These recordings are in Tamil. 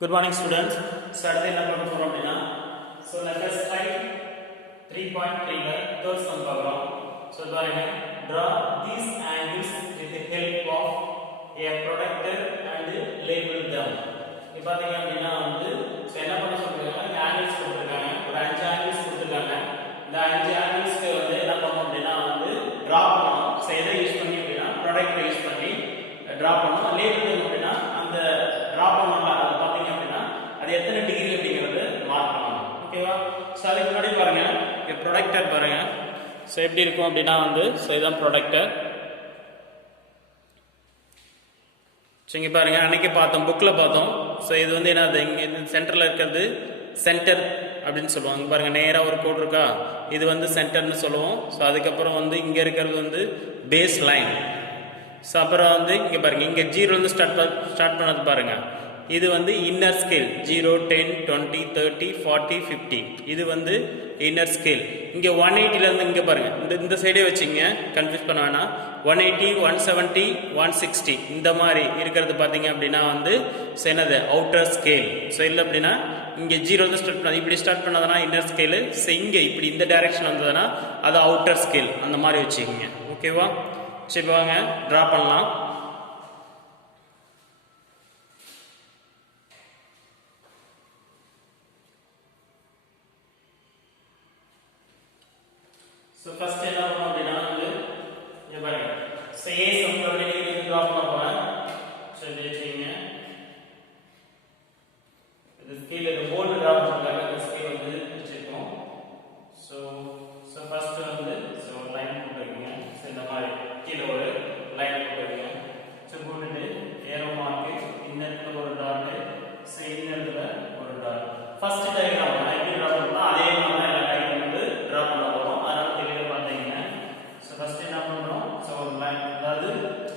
Good morning students. Saturday number 4 அப்படினா so let us try 3.3 ல third sum பார்க்கலாம். So பாருங்க draw these angles with the help of a protractor and label them. இப்போ பாத்தீங்க அப்படினா வந்து என்ன பண்ண சொல்றாங்க angles கொடுத்திருக்காங்க. ஒரு 5 angles கொடுத்திருக்காங்க. இந்த 5 anglesக்கு வந்து என்ன பண்ணனும் அப்படினா வந்து draw பண்ணனும். So எதை யூஸ் பண்ணி அப்படினா protractor யூஸ் பண்ணி draw பண்ணனும். label them அப்படினா அந்த draw பண்ணனும்ல அது எத்தனை டிகிரி அப்படிங்கறது மார்க் பண்ணணும். ஓகேவா? சோ அதுக்கு முன்னாடி பாருங்க இந்த ப்ரொடக்டர் பாருங்க. சோ எப்படி இருக்கும் அப்படினா வந்து சோ இதான் ப்ரொடக்டர். சோ இங்க பாருங்க அன்னைக்கு பார்த்தோம் புக்ல பார்த்தோம். சோ இது வந்து என்னது இங்க சென்டர்ல இருக்குது சென்டர் அப்படினு சொல்லுவாங்க. பாருங்க நேரா ஒரு கோடு இருக்கா? இது வந்து சென்டர்னு சொல்லுவோம். சோ அதுக்கு அப்புறம் வந்து இங்க இருக்குது வந்து பேஸ் லைன். சோ அப்புறம் வந்து இங்க பாருங்க இங்க 0 ல இருந்து ஸ்டார்ட் பண்ணது பாருங்க. இது வந்து இன்னர் ஸ்கேல் 0 10 20 30 40 50 இது வந்து இன்னர் ஸ்கேல். இங்க 180 ல இருந்து இங்க பாருங்க இந்த சைடே வச்சிங்க கன்ஃபியூஸ் பண்ண வேணாம். 180 170 160 இந்த மாதிரி இருக்குது பாத்தீங்க அப்படினா வந்து என்னது அவுட்டர் ஸ்கேல். சோ இல்ல அப்படினா இங்க 0 ல இருந்து ஸ்டார்ட் பண்ணா இப்படி ஸ்டார்ட் பண்ணாதனா இன்னர் ஸ்கேல். சோ இங்க இப்படி இந்த டைரக்ஷன் வந்ததனா அது அவுட்டர் ஸ்கேல். அந்த மாதிரி வச்சிங்க. ஓகேவா? சரி வாங்க டிரா பண்ணலாம். So first என்ன பண்ணனும் அப்படினா வந்து இங்க பாருங்க சோ A சம் அப்படினு டிரா பண்ண போறேன். சோ இது வெச்சீங்க. இது ஸ்கேல் இது போர்டு டிரா பண்றாங்க. இந்த ஸ்கேல் வந்து வெச்சிருக்கோம். சோ ஃபர்ஸ்ட் வந்து சோ லைன் போடுறீங்க. சோ இந்த மாதிரி கீழ ஒரு லைன் போடுறீங்க. சோ போட்டுட்டு ஏரோ மார்க் இன்னத்துல ஒரு டாட் சோ இன்னத்துல ஒரு டாட். ஃபர்ஸ்ட் டயகிராம் நான் எப்படி டிரா பண்ணனும் அதே மாதிரி எல்லா டயகிராம் வந்து டிரா பண்ண போறோம். அதனால தெளிவா பாத்தீங்க. சோ ஃபர்ஸ்ட் என்ன பண்றோம்? சோ ஒரு லைன் அதாவது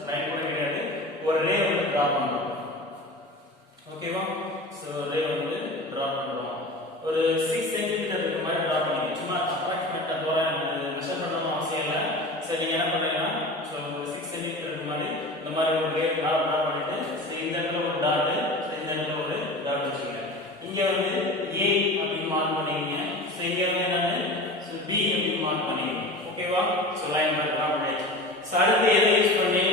லைன் கூட கிடையாது. ஒரு ரே வந்து டிரா பண்றோம். ஓகேவா? சோ ரே வந்து டிரா பண்றோம். ஒரு 6 cm இருக்க மாதிரி டிரா பண்ணுங்க. சும்மா அப்ராக்ஸிமேட்டா தோராயம் மெஷர் பண்ணனும் அவசியம் இல்ல. சோ நீங்க என்ன பண்றீங்கன்னா சோ 6 cm இருக்க மாதிரி இந்த மாதிரி ஒரு ரே டிரா பண்ணிட்டு சோ இந்த இடத்துல ஒரு டாட் சோ இந்த இடத்துல ஒரு டாட் வச்சுங்க. இங்க வந்து A அப்படி மார்க் பண்ணீங்க. சோ இங்க வந்து என்னது சோ B அப்படி மார்க் பண்ணீங்க. ஓகேவா? சோ லைன் மாதிரி டிரா பண்ணியாச்சு. சோ அடுத்து எதை யூஸ் பண்ணி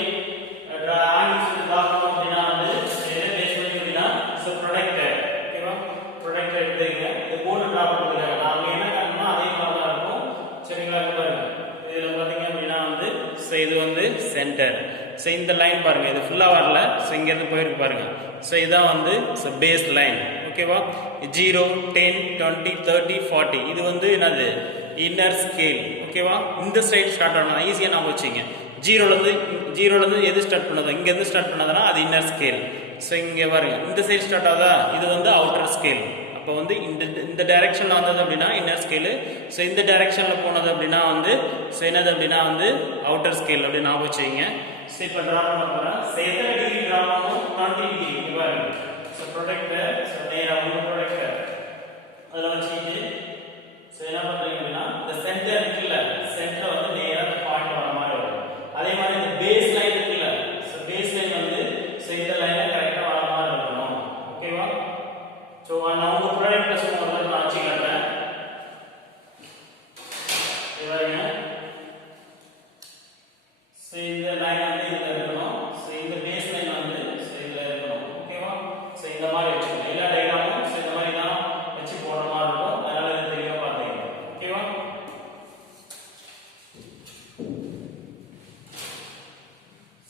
ஆங்கிள்ஸ் டிரா பண்ணனும் அப்படினா வந்து எதை பேஸ் பண்ணி அப்படினா சோ ப்ரொடக்டர். ஓகேவா? ப்ரொடக்டர் எடுத்துங்க. இது போர்டு டிரா பண்றதுக்கு நாம என்ன பண்ணனும் அதே மாதிரி தான் இருக்கும். சரிங்களா? இங்க பாருங்க. இதுல பாத்தீங்க அப்படினா வந்து சோ இது வந்து சென்டர். சோ இந்த லைன் பாருங்க இது ஃபுல்லா வரல. சோ இங்க இருந்து போயிருக்கு பாருங்க. சோ இதான் வந்து சோ பேஸ் லைன். ஓகேவா? 0 10 20 30 40 இது வந்து என்னது இன்னர் ஸ்கேல். ஓகேவா? இந்த சைடு ஸ்டார்ட் ஆனா ஈஸியா நாம வச்சீங்க. 0 ல இருந்து எது ஸ்டார்ட் பண்ணதோ இங்க இருந்து ஸ்டார்ட் பண்ணதனா அது இன்னர் ஸ்கேல். சோ இங்க பாருங்க இந்த சைடு ஸ்டார்ட் ஆதா இது வந்து அவுட்டர் ஸ்கேல். அப்ப வந்து இந்த டைரக்ஷன்ல வந்தது அப்படினா இன்னர் ஸ்கேல். சோ இந்த டைரக்ஷன்ல போனது அப்படினா வந்து சோ என்னது அப்படினா வந்து அவுட்டர் ஸ்கேல் அப்படி நாம வச்சீங்க. சோ இப்ப டிரா பண்ண போறேன். சோ எத்தனை டிகிரி டிரா பண்ணனும்? 20 டிகிரி. இங்க பாருங்க. சோ ப்ரொடக்டர் சோ நேரா ஒரு ப்ரொடக்டர் அதல வச்சிட்டு சோ என்ன பண்றீங்க அப்படினா இந்த சென்டர் இருக்குல்ல சென்டர் வந்து நேரா பாயிண்ட் வர மாதிரி வரும். அதே மாதிரி இந்த பேஸ் லைன் இருக்குல்ல சோ பேஸ் லைன் வந்து சோ இந்த லைன்ல கரெக்ட்டா வர மாதிரி இருக்கணும். ஓகேவா? சோ நான் உங்க ப்ராடக்ட் பிளஸ் முதல்ல நான் வச்சு காட்டுறேன். இவங்க சோ இந்த லைன் வந்து இதுல இருக்கணும். சோ இந்த பேஸ் லைன் வந்து சோ இதுல இருக்கணும். ஓகேவா? சோ இந்த மாதிரி வெச்சுக்கணும். எல்லா டயகிராமும் சோ இந்த மாதிரி தான் வெச்சு போடுற மாதிரி இருக்கும். அதனால இத தெளிவா பாத்துக்கங்க. ஓகேவா?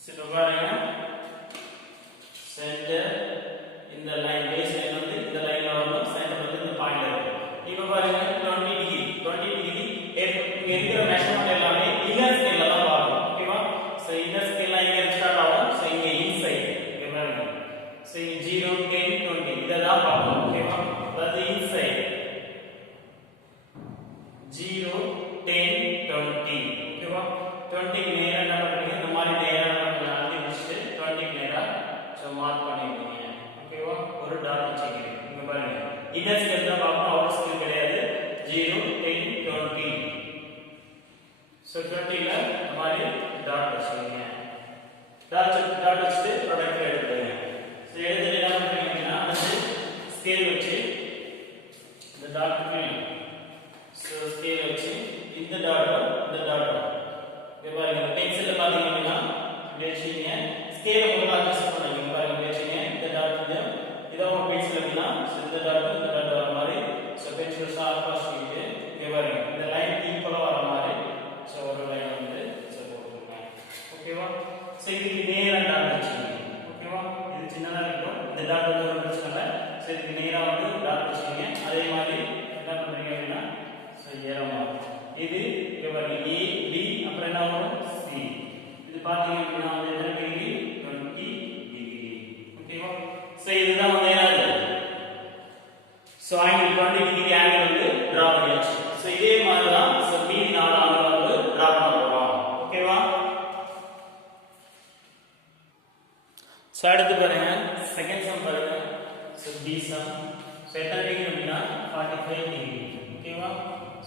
சோ பாருங்க சென்டர் இந்த லைன் பேஸ் லைன் வந்து இந்த லைன்ல வரணும். சென்டர் வந்து இந்த பாயிண்ட்ல இருக்கு. இப்போ பாருங்க 20 டிகிரி இங்க இருக்கிற மெஷர்மென்ட் எல்லாமே இன்னர் ஸ்கேல்ல தான் பார்க்கணும். ஓகேவா? சோ இன்னர் ஸ்கேல்ல இங்க ஸ்டார்ட் ஆகும். சோ இங்க இன்சைட் இங்க பாருங்க. சோ 0 10 20 இத தான் பார்க்கணும். ஓகேவா? அதாவது இன்சைட் 0 10 20. ஓகேவா? 20 நேரா என்ன பண்றீங்க? இந்த மாதிரி நேரா அழுத்தி வச்சிட்டு 20 நேரா சோ மார்க் பண்ணிடுங்க. ஓகேவா? ஒரு டாட் வச்சிருக்கீங்க. இங்க பாருங்க. இன்னர் ஸ்கேல் தான் பார்க்கணும். அவுட்டர் ஸ்கேல் கிடையாது. 0 10 20. சோ 20 ல இந்த மாதிரி டாட் வச்சிருக்கீங்க. டாட் வச்சிட்டு ப்ராடக்ட் எடுத்துங்க. சோ எடுத்துட்டு என்ன பண்றீங்க அப்படினா வந்து ஸ்கேல் வச்சு இந்த டாட் கிளியர். ஸோ ஸ்கேல் வச்சு இந்த டாட்டும் இந்த டாட்டும் இங்க பாருங்க பென்சில்ல பாத்தீங்க அப்படின்னா வச்சுங்க ஸ்கேலை முதல்ல அட்ஜஸ்ட் பண்ணுங்க. பாருங்க வச்சுங்க இந்த டாட் இதை உங்க பென்சில் அப்படின்னா இந்த டாட் இந்த டாட் வர மாதிரி ஸோ பென்சில் ஷார்ப்பா வச்சுக்கிட்டு இங்க பாருங்க இந்த லைன் ஈக்குவலா வர மாதிரி ஸோ ஒரு லைன் வந்து ஸோ போட்டுருக்கேன். ஓகேவா? ஸோ இதுக்கு நேரா டாட் வச்சுக்கோங்க. ஓகேவா? இது சின்னதா இருக்கும். இந்த டாட் வந்து ஒரு பிரச்சனை இல்லை. ஸோ இதுக்கு நேரா வந்து டாட் வச்சுக்கோங்க. அதே மாதிரி என்ன பண்றீங்க அப்படின்னா ஸோ ஏறமா இது இங்க பாருங்க ஏ பி அப்புறம் என்ன வரும் சி. இது பாத்தீங்க அப்படின்னா வந்து என்ன டிகிரி 20 டிகிரி. ஓகேவா? ஸோ இதுதான் வந்து என்னது ஸோ ஆங்கிள் 20 டிகிரி ஆங்கிள் வந்து டிரா பண்ணியாச்சு. ஸோ இதே மாதிரி தான் ஸோ மீதி 4 ஆங்கிள் வந்து டிரா பண்ண போறோம். ஓகேவா? ஸோ அடுத்து பாருங்க செகண்ட் சம் பாருங்க. So B sum. ஸோ எத்தனை டிகிரி அப்படின்னா 45 டிகிரி. ஓகேவா?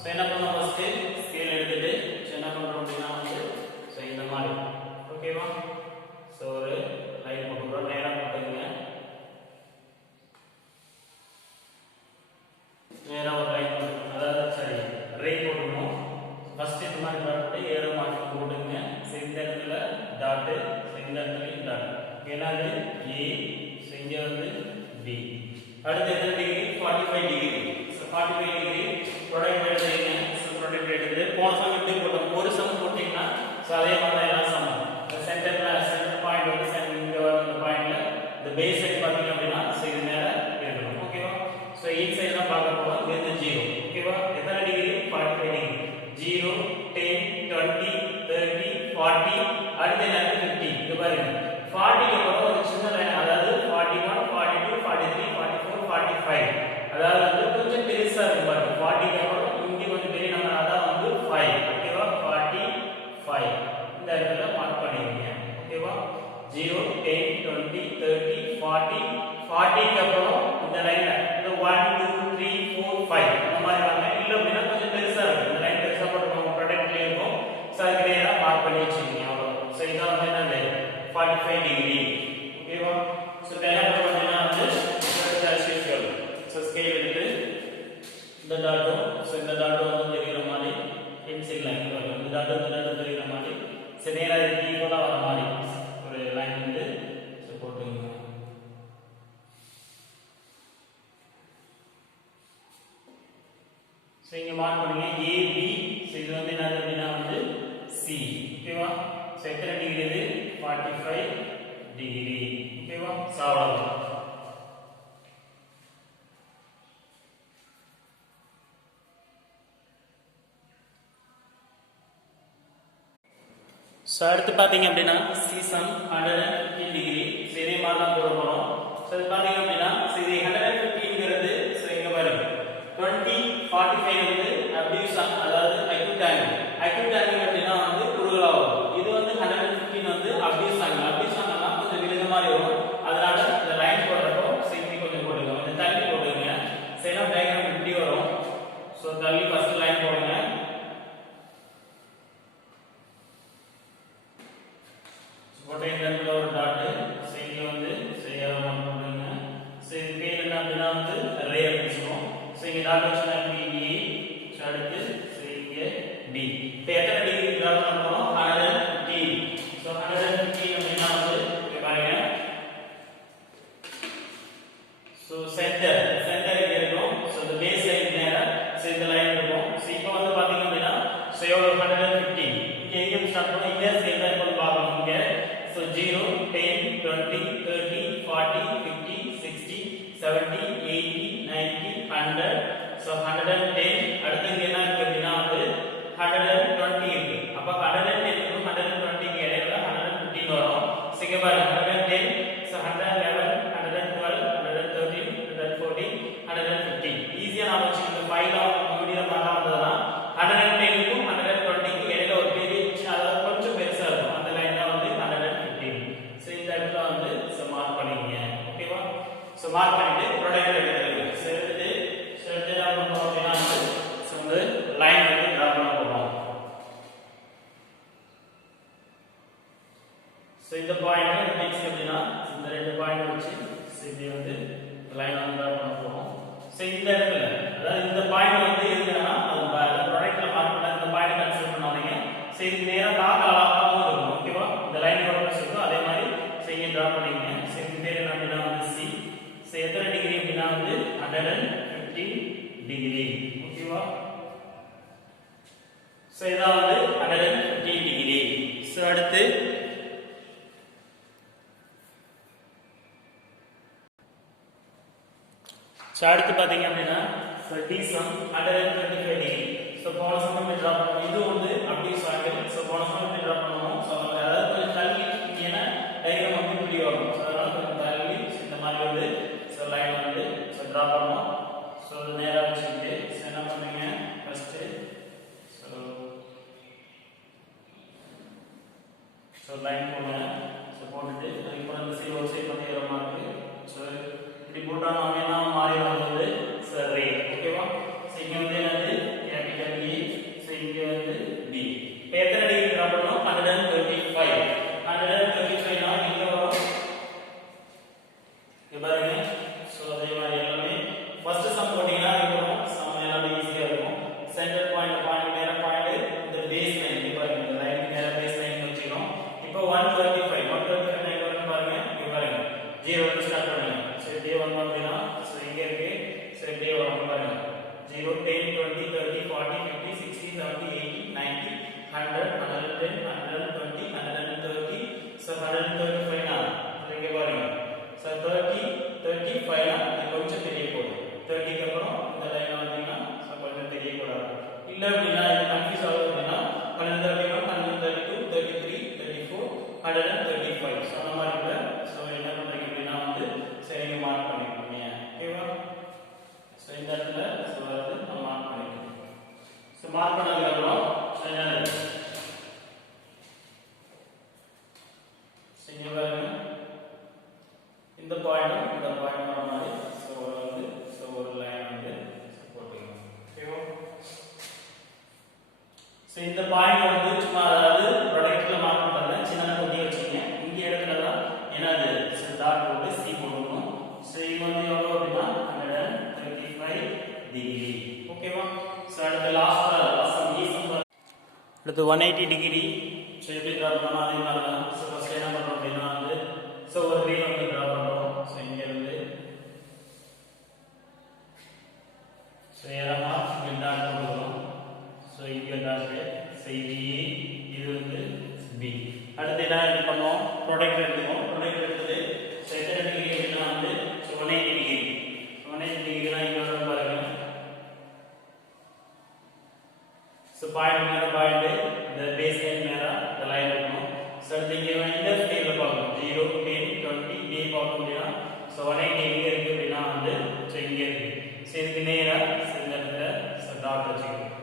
ஸோ என்ன பண்ணோம் ஃபர்ஸ்ட் ஸ்கேல் எடுத்துட்டு ஸோ என்ன பண்றோம் அப்படின்னா வந்து ஸோ இந்த மாதிரி. ஓகேவா? ஸோ ஒரு லைன் போட்டுக்கிறோம். நேராக போட்டுங்க. நேராக ஒரு லைன் போட்டுக்கணும். அதாவது சரி ரே போட்டுக்கணும். ஃபர்ஸ்ட் இந்த மாதிரி டாட் போட்டு ஏரோ மார்க் போட்டுங்க. ஸோ இந்த இடத்துல டாட்டு இந்த இடத்துலையும் டாட். என்னது ஏ. ஸோ இங்கே வந்து பி. அடுத்து எத்தனை degree 45 degree. So 45 degree product எடுத்துங்க. ஸோ ப்ராடக்ட் எடுத்து போன சம் எப்படி போட்டோம் ஒரு சம் போட்டிங்கன்னா ஸோ அதே மாதிரி தான் எல்லாம் சம். சென்டர் பாயிண்ட் வந்து இங்க வர பாயிண்ட்ல இந்த பேஸ் சைடு பாத்தீங்க அப்படின்னா ஸோ இது மேல இருக்கணும். ஓகேவா? ஸோ இன்சைட் தான் பார்க்க போறோம். இது வந்து 0. ஓகேவா? எத்தனை டிகிரி 45 டிகிரி. 0 10 20 30 40 அடுத்து என்ன 50. இங்க பாருங்க 40 க்கு அப்புறம் ஒரு சின்ன லைன் அதாவது 41 42 43 44 45 அதாவது வந்து கொஞ்சம் பெருசா இருக்கு பாருங்க. 40 க்கு அப்புறம் இங்க கொஞ்சம் பெரிய நம்பர் அதான் வந்து 5. ஓகேவா? 45 இந்த இடத்துல மார்க் பண்ணிடுங்க. ஓகேவா? 0 10 20 30 40 40 க்கு அப்புறம் இந்த லைன்ல இந்த 1 2 3 4 5 இந்த மாதிரி வாங்க. இல்ல அப்படின்னா கொஞ்சம் பெருசா இருக்கு. இந்த லைன் பெருசா போட்டுக்கோங்க. ப்ராடக்ட்ல இருக்கும். சோ அதுக்கு நேரா மார்க் பண்ணி வச்சிருக்கீங்க. அவ்வளவு. சோ இதான் வந்து என்னது 45 டிகிரி. ஓகேவா? சோ என்ன பண்ணுவீங்கன்னா வந்து as usual சோ ஸ்கேல் எடுத்து இந்த டாட்டும் சோ இந்த டாட்டும் வந்து தெரியுற மாதிரி பென்சில் லைன் வரும். இந்த டாட்டும் தெரியுற மாதிரி சோ நேரா ஈக்குவலா வர மாதிரி ஒரு லைன் வந்து சோ போட்டுங்க. சோ இங்க மார்க் பண்ணுங்க ஏ பி. சோ இது வந்து என்னது அப்படின்னா வந்து சி. ஓகேவா? சோ எத்தனை டிகிரி இது 45 டிகிரி. ஓகேவா? சோ அவ்வளவுதான். சோ அடுத்து பாத்தீங்க அப்படின்னா சி சம் 115 டிகிரி. சோ இதே மாதிரி தான் போட போறோம். சோ இது பாத்தீங்க அப்படின்னா இது 115ங்கிறது சோ இங்க பாருங்க 20 45 வந்து அப்டியூஸ் அதாவது அக்யூட் ஆங்கிள். அக்யூட் ஆங்கிள் அப்படின்னா வந்து குறுகலா வரும். இது வந்து 115 வந்து அப்டியூஸ் ஆங்கிள். அப்டியூஸ் ஆங்கிள்னா கொஞ்சம் விழுந்த மாதிரி வரும். அதனால இந்த லைன் போடுறப்போ இப்படி கொஞ்சம் போடுங்க. கொஞ்சம் தள்ளி போடுங்க. சேனா டயகிராம் இப்படி வரும். சோ தள்ளி ஃபர்ஸ்ட் லைன் போடுங்க. போட்ட இந்த இடத்துல ஒரு டாட் சைடுல வந்து சரியாக மார்க் பண்ணுங்க. சோ இது பேர் என்ன அப்படின்னா வந்து ரே அப்படின்னு சொல்லுவோம். சோ இங்க டாட் வச்சா பி சோ அடுத்து சோ இங்க டி. இப்போ எத்தனை டிகிரி டிரா பண்ண போறோம் 115. சோ 115 அப்படின்னா வந்து பாருங்க சோ சென்டர் இங்க இருக்கும். சோ இந்த பேஸ் லைன் நேரா சோ இந்த லைன் இருக்கும். சோ இப்போ வந்து பாத்தீங்க அப்படின்னா சோ எவ்வளவு 115 இங்க எங்க ஸ்டார்ட் பண்ணோம் இந்த சைடு தான் இப்போ பார்க்கணும். இங்க so 0 10 20 30 40 50 60 70 80 90 100 so 110 அடுத்து இங்க என்ன இருக்கு அப்படின்னா வந்து 120 இருக்கு. அப்ப 110 க்கும் 120 க்கு இடையில 115 வரும். இங்க பாருங்க 110 so 111 112 113 114 115 ஈஸியா நாம வச்சுக்கிற ஃபைல் ஆஃப் மீடியம் பண்ணா வந்ததா 110 க்கும் 120 க்கு இடையில ஒரு பெரிய அதாவது கொஞ்சம் பெருசா இருக்கும். அந்த லைன் தான் வந்து 115. சோ இந்த இடத்துல வந்து சோ மார்க் பண்ணிக்கங்க. ஓகேவா? சோ மார்க் பண்ணிட்டு ப்ராடக்ட் எடுத்துங்க. சோ எடுத்துட்டு என்ன பண்ணனும் அப்படினா சோ வந்து லைன் வந்து டிரா பண்ண போறோம். சோ இந்த பாயிண்ட் நெக்ஸ்ட் அப்படினா இந்த ரெண்டு பாயிண்ட் வச்சு இப்படி வந்து லைன் வந்து டிரா பண்ண போறோம். 150 டிகிரி. ஓகேவா? சோ இதான் வந்து 150 டிகிரி. சோ அடுத்து பாத்தீங்க அப்படின்னா D sum 125 டிகிரி. சோ போன சம் நம்ம டிரா பண்ணுவோம். இது வந்து அப்டியூஸ் ஆங்கிள். சோ போன சம் நம்ம டிரா பண்ணுவோம். சோ அதாவது கொஞ்சம் தள்ளி ஏன்னா டயகிராம் அப்படி இப்படி வரும். சோ அதனால கொஞ்சம் தள்ளி இந்த மாதிரி வந்து சோ லைன் வந்து சோ டிரா பண்ணுவோம். சோ நேரா வச்சிட்டு என்ன பண்ணுவீங்க ஃபர்ஸ்ட் சோ லைன் போடுங்க. சோ போட்டுட்டு இப்போ அந்த சைடு ஒரு சைடு வந்து ஏற மாதிரி சோ இப்படி போட்டா நாம என்ன மாறி வருது சோ ரே. ஓகேவா? சோ இங்க வந்து என்னது கேபிட்டல் E. சோ இங்க வந்து B. இப்போ எத்தனை டிகிரி டிரா பண்ணோம்? 125. 125 னா இங்க வரும். இங்க பாருங்க. சோ அதே மாதிரி எல்லாமே ஃபர்ஸ்ட் சம் போட்டீங்கன்னா இங்க வரும். சம் எல்லாமே ஈஸியா இருக்கும். சென்டர் பாயிண்ட் நேரா பாயிண்ட் இந்த பேஸ் லைன் இங்க பாருங்க. இந்த லைன் நேரா பேஸ் லைன் வச்சிரோம். இப்போ 135 எங்க வருது பாருங்க. இங்க பாருங்க 0 ல ஸ்டார்ட் பண்ணுங்க. சோ டே 1 அப்படினா சோ இங்க இருக்கு. சோ டே 1 பாருங்க 0 10 20 30 40 50 60 70 80 90 100 110 120 130 சோ 135 னா இங்க பாருங்க. சோ 30 35 னா இது கொஞ்சம் தெரிய போகுது. 30 க்கு அப்புறம் இந்த லைன் வந்தீங்கன்னா சோ கொஞ்சம் தெரிய கூடாது. இல்ல அப்படினா இது கன்ஃபியூஸ் ஆகுது அப்படினா 131 132 33 34 135 சோ அந்த மாதிரி இல்ல. சோ என்ன பண்றீங்க அப்படினா வந்து சரிங்க மார்க் பண்ணிக்கோங்க. ஓகேவா? சோ இந்த இடத்துல சோ வந்து நம்ம மார்க் பண்ணிக்கணும். சோ மார்க் பண்ணதுக்கு அப்புறம் சோ என்னது இங்க பாருங்க இந்த பாயிண்ட் வர மாதிரி சோ வந்து சோ ஒரு லைன் வந்து போட்டுக்கணும். ஓகேவா? சோ இந்த பாயிண்ட் வந்து சும்மா அதாவது ப்ராடக்ட்ல மார்க் பண்றேன். சின்னதா கொட்டி வச்சிருக்கீங்க. இங்க இடத்துல தான் என்னது சோ டாட் போட்டு C போடணும். சோ இது வந்து எவ்வளவு அப்படினா 135 டிகிரி. ஓகேவா? சோ அடுத்து லாஸ்ட் சம் E சம் அடுத்து 180 டிகிரி. சோ எப்படி டிரா பண்ணலாம் அதே மாதிரி தான். சோ ஃபர்ஸ்ட் என்ன பண்றோம் அப்படினா வந்து சோ ஒரு ரே வந்து டிரா பண்றோம். சோ இங்க இருந்து சோ ஏறமா இங்க டாட் போடுறோம். சோ இங்க டாட் செய்தி இது வந்து B. அடுத்து என்ன பண்ணுவோம்? ப்ராடக்ட் எடுத்துவோம். ப்ராடக்ட் எடுத்து சோ எத்தனை டிகிரி அப்படினா வந்து சோ 180 டிகிரி. 180 டிகிரினா இங்க வரும் பாருங்க. சோ பாயிண்ட் மேல பாயிண்ட் இந்த பேஸ் லைன் மேல இந்த லைன் இருக்கும். சோ அடுத்து இங்க இந்த ஸ்கேல்ல பார்க்கணும். 0 10 20 D பார்க்கணும் அப்படினா சோ 180 எங்க இருக்கு அப்படினா வந்து சோ இங்க இருக்கு. சோ இதுக்கு நேரா சென்டர்ல சோ டாட் வச்சுக்கணும்.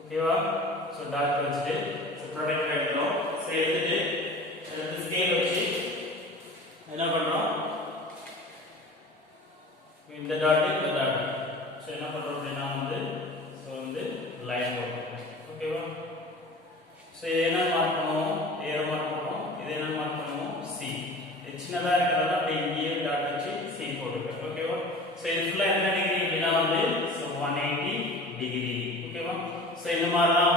ஓகேவா? சோ டாட் வச்சிட்டு சோ ப்ராடக்ட் எடுத்துறோம். சோ எடுத்துட்டு இந்த ஸ்கேல் வச்சு என்ன பண்றோம்? இந்த டாட் சோ என்ன பண்றோம் அப்படினா வந்து சோ வந்து லைன் போடுறோம். ஓகேவா? சோ இது என்ன மார்க் பண்ணுவோம்? ஏரோ மார்க் பண்ணுவோம். இது என்ன மார்க் பண்ணுவோம்? C. சின்னதா இருக்கறதால அப்படியே இங்கே டாட் வச்சு C போடுங்க. ஓகேவா? சோ இது ஃபுல்லா என்ன டிகிரி அப்படினா வந்து சோ 180 டிகிரி. ஓகேவா? சோ இந்த மாதிரி தான்